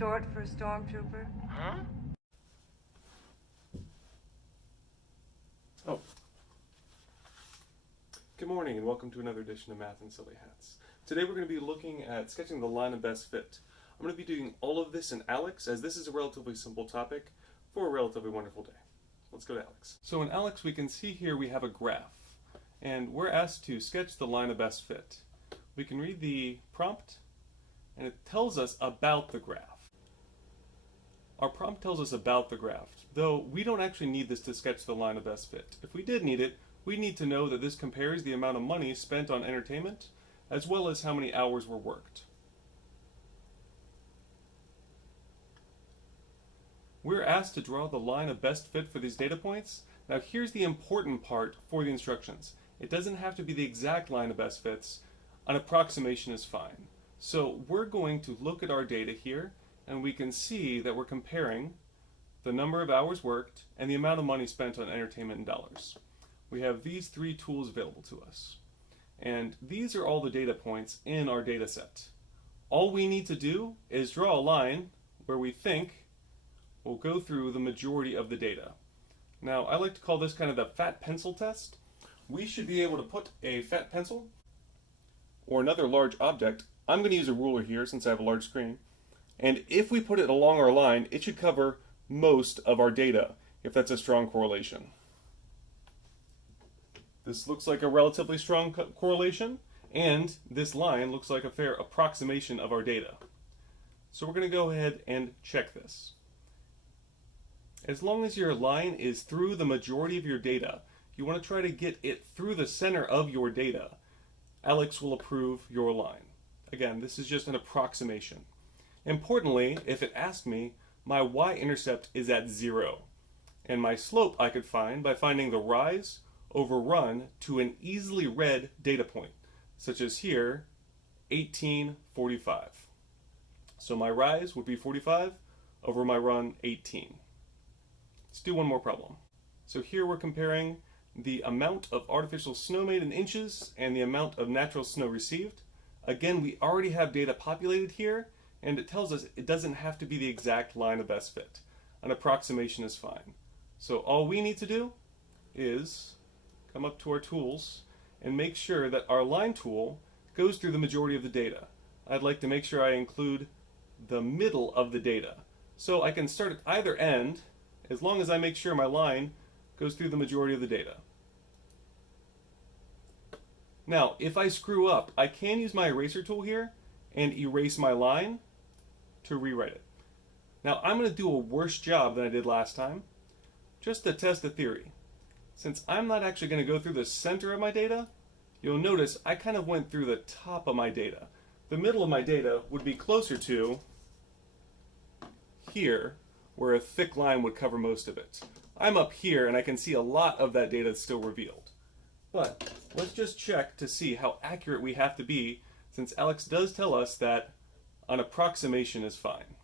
short for a stormtrooper? Huh? Oh. Good morning and welcome to another edition of Math and Silly Hats. Today we're going to be looking at sketching the line of best fit. I'm going to be doing all of this in ALEKS as this is a relatively simple topic for a relatively wonderful day. Let's go to ALEKS. So in ALEKS we can see here we have a graph and we're asked to sketch the line of best fit. We can read the prompt and it tells us about the graph. Our prompt tells us about the graph, though we don't actually need this to sketch the line of best fit. If we did need it, we need to know that this compares the amount of money spent on entertainment as well as how many hours were worked. We're asked to draw the line of best fit for these data points. Now here's the important part for the instructions. It doesn't have to be the exact line of best fits. An approximation is fine. So we're going to look at our data here and we can see that we're comparing the number of hours worked and the amount of money spent on entertainment in dollars. We have these three tools available to us. And these are all the data points in our data set. All we need to do is draw a line where we think we'll go through the majority of the data. Now, I like to call this kind of the fat pencil test. We should be able to put a fat pencil or another large object. I'm going to use a ruler here since I have a large screen. And if we put it along our line, it should cover most of our data, if that's a strong correlation. This looks like a relatively strong correlation, and this line looks like a fair approximation of our data. So we're going to go ahead and check this. As long as your line is through the majority of your data, you want to try to get it through the center of your data. ALEKS will approve your line. Again, this is just an approximation. Importantly, if it asked me, my y-intercept is at 0, and my slope I could find by finding the rise over run to an easily read data point, such as here, 1845. So my rise would be 45 over my run 18. Let's do one more problem. So here we're comparing the amount of artificial snow made in inches and the amount of natural snow received. Again, we already have data populated here, and it tells us it doesn't have to be the exact line of best fit. An approximation is fine. So all we need to do is come up to our tools and make sure that our line tool goes through the majority of the data. I'd like to make sure I include the middle of the data. So I can start at either end as long as I make sure my line goes through the majority of the data. Now, if I screw up, I can use my eraser tool here and erase my line to rewrite it. Now, I'm going to do a worse job than I did last time, just to test the theory. Since I'm not actually going to go through the center of my data, you'll notice I kind of went through the top of my data. The middle of my data would be closer to here, where a thick line would cover most of it. I'm up here and I can see a lot of that data still revealed. But let's just check to see how accurate we have to be, since ALEKS does tell us that an approximation is fine.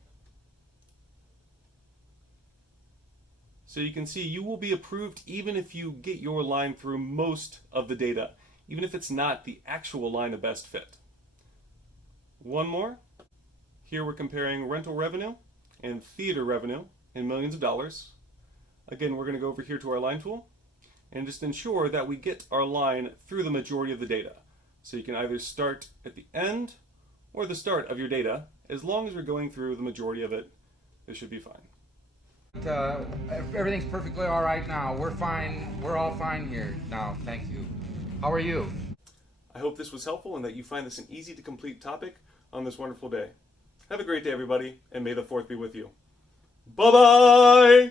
So you can see you will be approved even if you get your line through most of the data, even if it's not the actual line of best fit. One more. Here we're comparing rental revenue and theater revenue in millions of dollars. Again, we're going to go over here to our line tool and just ensure that we get our line through the majority of the data. So you can either start at the end or the start of your data. As long as we're going through the majority of it, this should be fine. Everything's perfectly all right now. We're fine. We're all fine here now. Thank you. How are you? I hope this was helpful and that you find this an easy to complete topic on this wonderful day. Have a great day, everybody, and may the 4th be with you. Bye-bye!